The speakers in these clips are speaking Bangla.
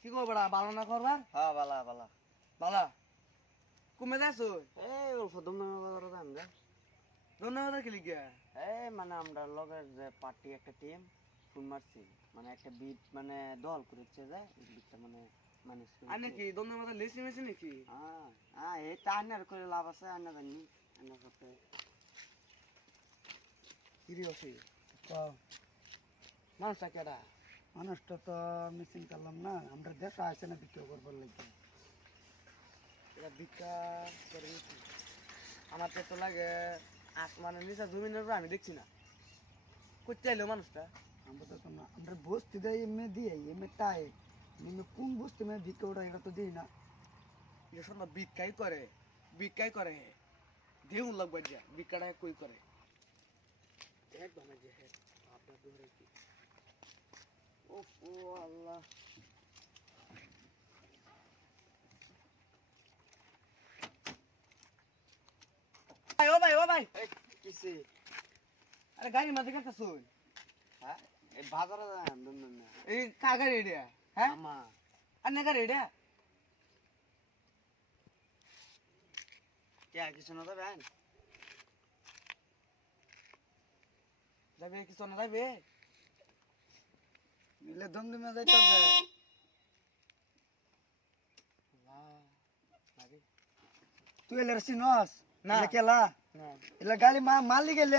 কি গো বড়া ভালো না করবার? হ্যাঁ বালা বালা ভালো। কমে যাইছো? এই অল্প দমদমা বাজারে যাম রে। ধন্যবাদ কি লিখা? এই মানে আমরা লগের যে পার্টি একটা টিম ফোন মারছি, মানে একটা বিট মানে দল করেছে যে এই বিটটা মানে মানুষ আনে কি ধন্যবাদ লেসি মেসি নাকি? হ্যাঁ হ্যাঁ এই তা আনার করে লাভ আছে আনা জানি আনার সাথে কিরি আছে? কও, মানুষটা কেডা? মানুষটা তো মিসিং করলাম না, আমরা দেশ আসে না বিক্রি করবার লাগে। এটা ভিক্ষা করে নাকি? আমার তো লাগে আসমানের নিচে জমিনের উপর আমি দেখছি না। করতে চাইলো মানুষটা? আমরা তো না, আমরা বস্তি দেয় এমনি দিয়ে এমনি তাই এমনি কোন বস্তি মেয়ে বিক্রি ওটা এটা তো দিই না। এটা শোনো ভিক্ষাই করে, ভিক্ষাই করে। দেউন লাগবে যা ভিক্ষাটা কই করে? একদম যে হ্যাঁ আপনার দূরে কি? ও আল্লাহ। ও ভাই কিসে আরে গাড়ির মধ্যে কেন শুন? হ্যাঁ এই বাজারে যাম দমদমা এই কা গাড়ি এটা? হ্যাঁ আমা আর না গাড়ি এটা? কে কিছু না যাবেন যাবে কিছু না যাবে? নিলে দমদমে যাইতে হবে। তুই এলে চিনস না। না কেলা না এলা গাড়ি মালি গেলে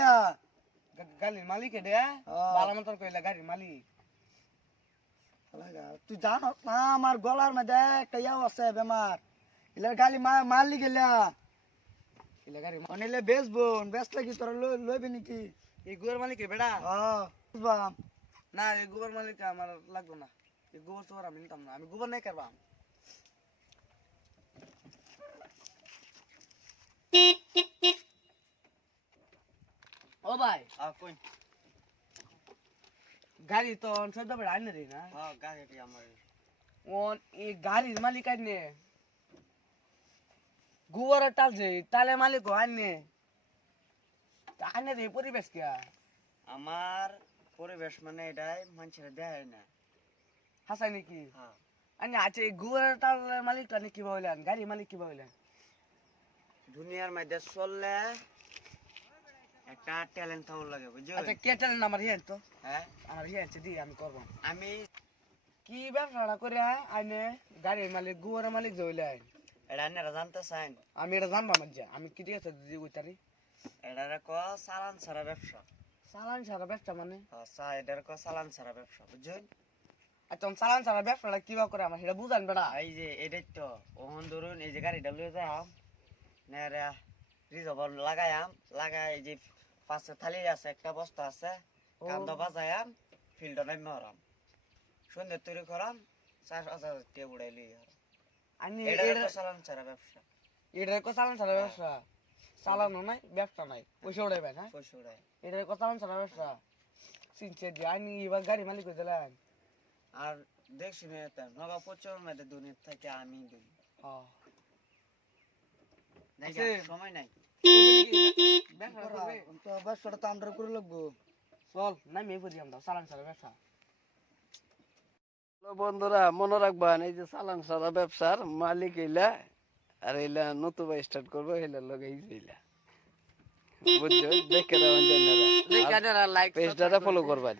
গাড়ির মালিক এটা? হ্যাঁ। ভালো মতন কইলা গাড়ির মালিক। তুই জানো না আমার গলার মধ্যে একটা ইয়াও আছে বেমার, এলা গাড়ি মালি গেলে এলা গাড়ি অনেলে বেচবো বেচলে কি তোরা লইবি নাকি? এই গোবর মালিক বেড়া? বুঝবাম না এই গোবর মালিক আমার লাগবে না। এই গোবর তো আমি নিতাম না, আমি গোবর নাই করবাম। ও ভাই কই গাড়ি তো সদ্য বেড়া আইনে রে না? হ্যাঁ গাড়িটি আমার ও এই গাড়ির মালিক আইনে গোবরের টাল যে তালে মালিক আইনে আইনে রে পরিবেশ কে আমার পরিবেশ মানে এটাই মানুষের দেয় না। হাসাই নাকি? হ্যাঁ আইনে আচ্ছা এই গোবরের টাল মালিকটা নাকি বললেন, গাড়ি মালিক কি বললেন? দুনিয়ার মধ্যে চললে একটা ট্যালেন্ট থাকার লাগে বুঝছো? আচ্ছা কেটেল আমার হিয়ান তো হ্যাঁ আমার হিয়ান দি আমি করব। আমি কি ব্যবসাটা করে আইনে গাড়ির মালিক গোবরের মালিক জইলেন? এটা আপনারা জানতে চান? আমি এটা জানবা মাঝে আমি কি ঠিক আছে দিদি কইতারি এটার ক চালান ছাড়া ব্যবসা। চালান সারা ব্যবসা মানে? এটার ক চালান ছাড়া ব্যবসা বুঝছেন? আর তখন চালান সারা ব্যবসাটা কিভাবে করে আমার সেটা বুঝান বেড়া। এই যে এটাই তো ওখান ধরুন এই যে গাড়িটা লয়ে যাম নেরা রিজার্ভ লাগায়াম লাগাই এই যে পাশে থালি আছে একটা বস্তা আছে ও। কান্দ বাজায়াম ফিল্ডে নামে মারাম সন্ধ্যে তৈরি করাম 4,000 টাকা উড়াই লই আমি এটা তো চালান ছাড়া ব্যবসা। এটার কো চালান সারা ব্যবসা চালানো নাই ব্যবসা নাই পয়সা উড়াইবেন হ্যাঁ পয়সা উড়াই এটার কো চালান সারা ব্যবসা চিনছে দিয়ে আমি এবার গাড়ি মালিক হয়ে দিলেন। আর দেখছি না এটা নগা প্রচুর মধ্যে দুনিয়া থেকে আমি দিই হ্যাঁ দেখি আছে। সময় নাই। ব্যবসা করবে তো ব্যবসাটা তো আমরা করে লাগবো। চল নাই মেয়ে বুঝি আমরা চালান সারা ব্যবসা। বন্ধুরা মনে রাখবেন এই যে চালান সারা ব্যবসার মালিক এইলা আর এইলা নতুবা স্টার্ট করবো এইলা লগে এইলা বুঝছো দেখে দেওয়ান জানারা লাইক পেজটা ফলো করবেন।